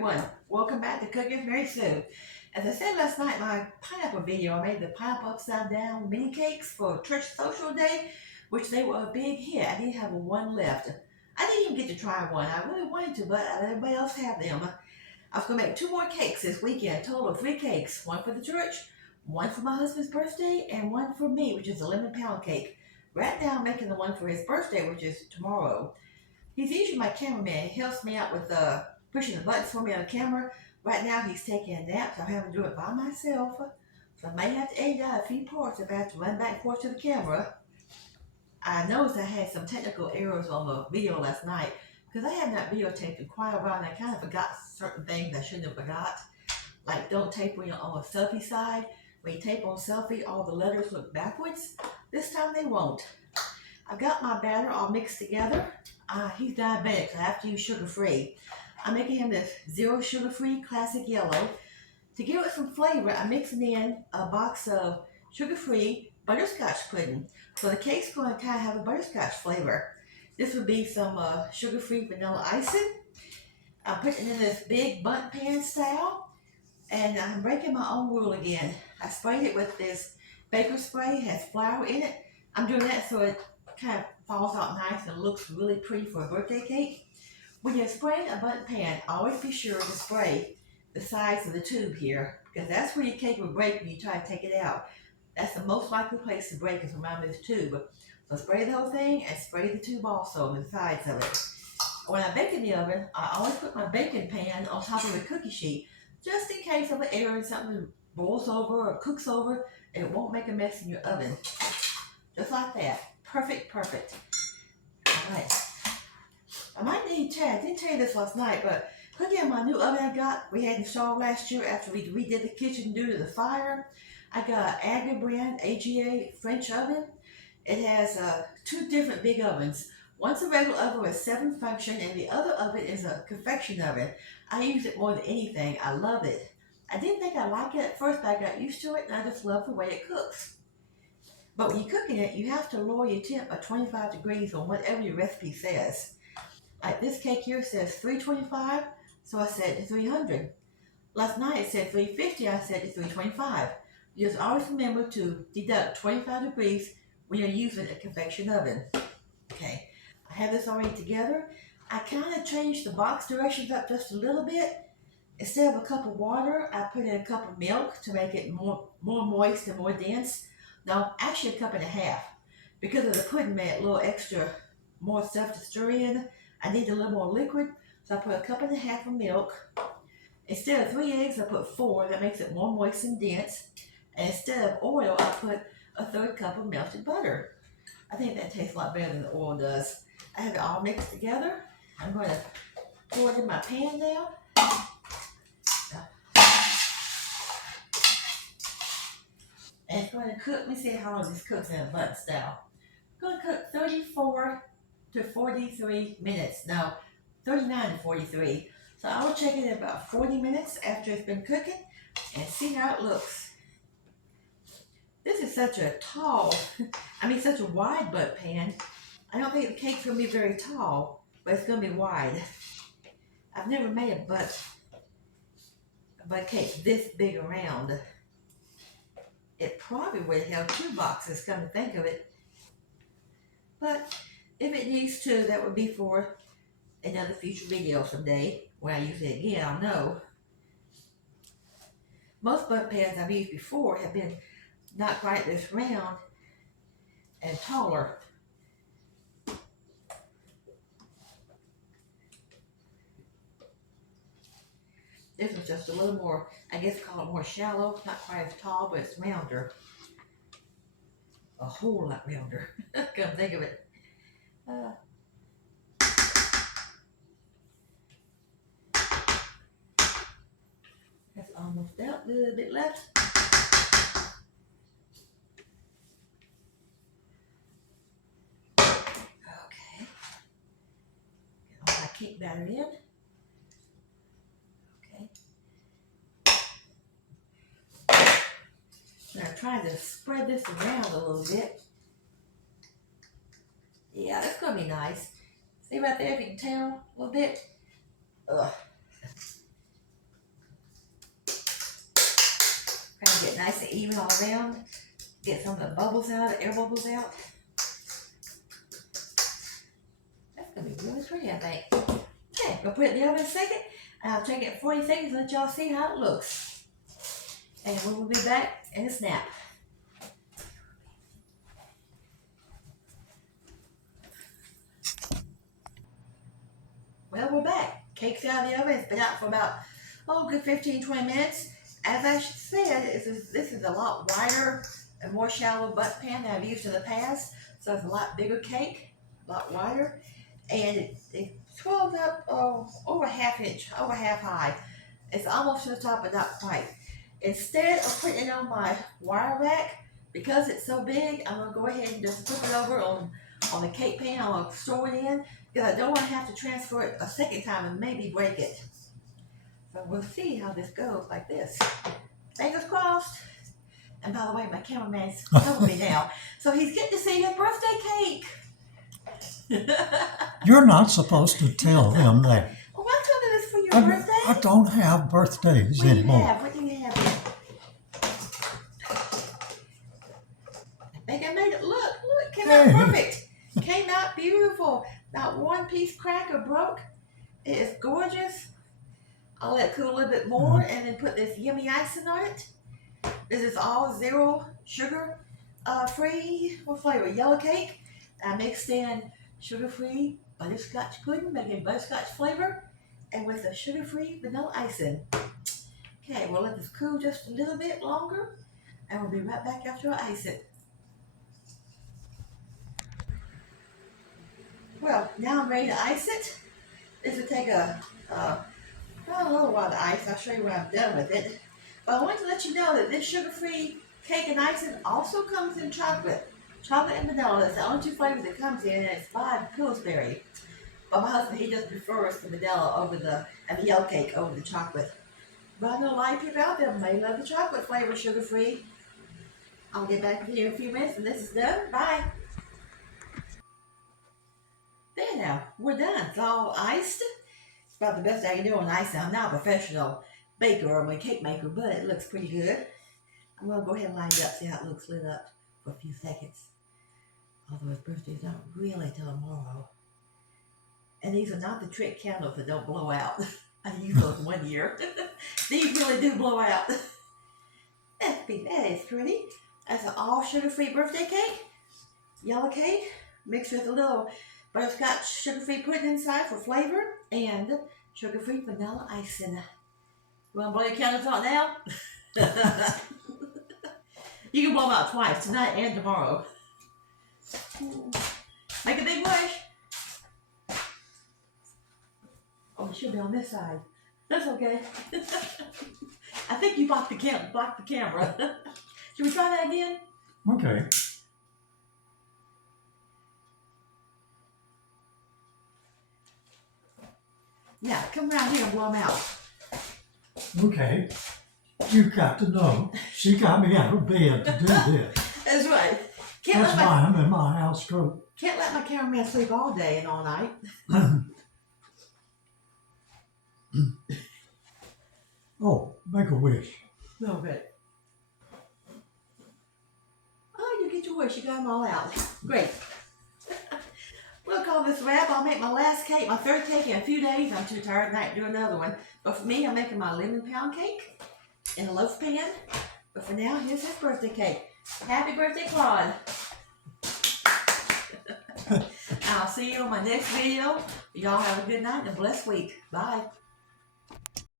everyone, welcome back to Cooking Very Soon. As I said last night in my pineapple video, I made the pineapple upside down mini cakes for church social day, which they were a big hit. I did have one left. I didn't even get to try one. I really wanted to, but I let everybody else have them. I was going to make 2 more cakes this weekend, a total of 3 cakes. One for the church, one for my husband's birthday, and one for me, which is a lemon pound cake. Right now I'm making the one for his birthday, which is tomorrow. He's usually my cameraman. He helps me out with pushing the buttons for me on the camera. Right now he's taking a nap, so I'm having to do it by myself. So I may have to edit out a few parts if I have to run back and forth to the camera. I noticed I had some technical errors on the video last night because I had not videotaped in quite a while and I kind of forgot certain things I shouldn't have forgot. Like don't tape when you're on the selfie side. When you tape on selfie, all the letters look backwards. This time they won't. I've got my batter all mixed together. He's diabetic, so I have to use sugar-free. I'm making him this 0 sugar-free classic yellow. To give it some flavor, I'm mixing in a box of sugar-free butterscotch pudding. So the cake's going to kind of have a butterscotch flavor. This would be some sugar-free vanilla icing. I'm putting it in this big Bundt pan style. And I'm breaking my own rule again. I sprayed it with this baker spray. It has flour in it. I'm doing that so it kind of falls out nice and looks really pretty for a birthday cake. When you're spraying a Bundt pan, always be sure to spray the sides of the tube here because that's where your cake will break when you try to take it out. That's the most likely place to break is around this tube. So spray the whole thing and spray the tube also on the sides of it. When I bake in the oven, I always put my baking pan on top of the cookie sheet just in case of an error and something boils over or cooks over, it won't make a mess in your oven. Just like that. Perfect, perfect. All right. I might need to tell you, I didn't tell you this last night, but look at my new oven I got. We had installed last year after we redid the kitchen due to the fire. I got Agri brand AGA French oven. It has 2 different big ovens. One's a regular oven with 7 function, and the other oven is a convection oven. I use it more than anything. I love it. I didn't think I liked it at first, but I got used to it, and I just love the way it cooks. But when you're cooking it, you have to lower your temp by 25 degrees on whatever your recipe says. Like this cake here says 325, so I set it to 300. Last night it said 350, I set it to 325. You just always remember to deduct 25 degrees when you're using a convection oven. Okay, I have this already together. I kind of changed the box directions up just a little bit. Instead of a cup of water, I put in a cup of milk to make it more moist and more dense. No, actually a cup and a half. Because of the pudding made it a little extra more stuff to stir in, I need a little more liquid, so I put a cup and a half of milk. Instead of 3 eggs, I put 4. That makes it more moist and dense. And instead of oil, I put a 1/3 cup of melted butter. I think that tastes a lot better than the oil does. I have it all mixed together. I'm going to pour it in my pan now. And it's going to cook, let me see how long this cooks in a Bundt style. It's going to cook 34 to 43 minutes. No, 39 to 43. So I will check it in about 40 minutes after it's been cooking and see how it looks. This is such a tall, such a wide Bundt pan. I don't think the cake's going to be very tall, but it's going to be wide. I've never made a Bundt cake this big around. It probably would have held 2 boxes, come to think of it. But if it needs to, that would be for another future video someday. When I use it again, I'll know. Most Bundt pans I've used before have been not quite this round and taller. This was just a little more, I guess call it more shallow, not quite as tall, but it's rounder. A whole lot rounder. Come think of it. That's almost out, a little bit left. Okay. Get all my cake batter in. Now I'm trying to spread this around a little bit. Yeah, that's going to be nice. See right there if you can tell a little bit? Ugh. nice and even all around. Get some of the bubbles out, air bubbles out. That's gonna be really pretty, I think. Okay, we'll put it in the oven a second. I'll check it 40 seconds and let y'all see how it looks. And we will be back in a snap. Well, we're back. Cake's out of the oven. It's been out for about, good 15-20 minutes. As I said, this is a lot wider and more shallow butt pan than I've used in the past. So it's a lot bigger cake, a lot wider. And it swells up over half inch, over half high. It's almost to the top, but not quite. Instead of putting it on my wire rack, because it's so big, I'm gonna go ahead and just flip it over on the cake pan. I'm gonna store it in because I don't want to have to transfer it a second time and maybe break it. So we'll see how this goes like this. Fingers crossed. And by the way, my cameraman's helping me now, so he's getting to see his birthday cake. You're not supposed to tell him that. Well, I told him it's for your birthday. I don't have birthdays What do you anymore. have? What do you have here? I think I made it. Look, it came out perfect. Came out beautiful. Not one piece cracked or broke. It is gorgeous. I'll let it cool a little bit more and then put this yummy icing on it. This is all zero sugar free. What flavor? Yellow cake. I mixed in sugar-free butterscotch pudding, making butterscotch flavor, and with a sugar-free vanilla icing. Okay, we'll let this cool just a little bit longer, and we'll be right back after I ice it. Well, now I'm ready to ice it. This will take a little while to ice. I'll show you when I'm done with it. But I wanted to let you know that this sugar-free cake and icing also comes in chocolate. Chocolate and vanilla. That's the only two flavors it comes in, and it's by PILLSBURY. But my husband, he just prefers the vanilla and the yellow cake over the chocolate. But I know a lot of people out there may love the chocolate flavor, sugar-free. I'll get back with you in a few minutes, and this is done. Bye. There now, we're done. It's all iced. It's about the best I can do on icing. I'm not a professional baker or a cake maker, but it looks pretty good. I'm going to go ahead and line it up, see how it looks lit up for a few seconds. Although his birthday's not really till tomorrow. And these are not the trick candles that don't blow out. I used those one year. These really do blow out. That is pretty. That's an all sugar-free birthday cake. Yellow cake mixed with a little butterscotch sugar-free pudding inside for flavor and sugar-free vanilla icing. You want to blow your candles out now? You can blow them out twice, tonight and tomorrow. Make a big wish. Oh, it should be on this side. That's okay. I think you blocked the camera. Should we try that again? Okay. Yeah, come around here and blow them out. Okay. You've got to know. She got me out of bed to do this. That's right. That's why I'm in my house coat. Can't let my cameraman sleep all day and all night. Oh, make a wish. Okay. Oh, you get your wish. You got them all out. Great. We'll call this a wrap. I'll make my last cake, my third cake in a few days. I'm too tired tonight to do another one. But for me, I'm making my lemon pound cake in a loaf pan. But for now, here's his birthday cake. Happy birthday, Claude. I'll see you on my next video. Y'all have a good night and a blessed week. Bye.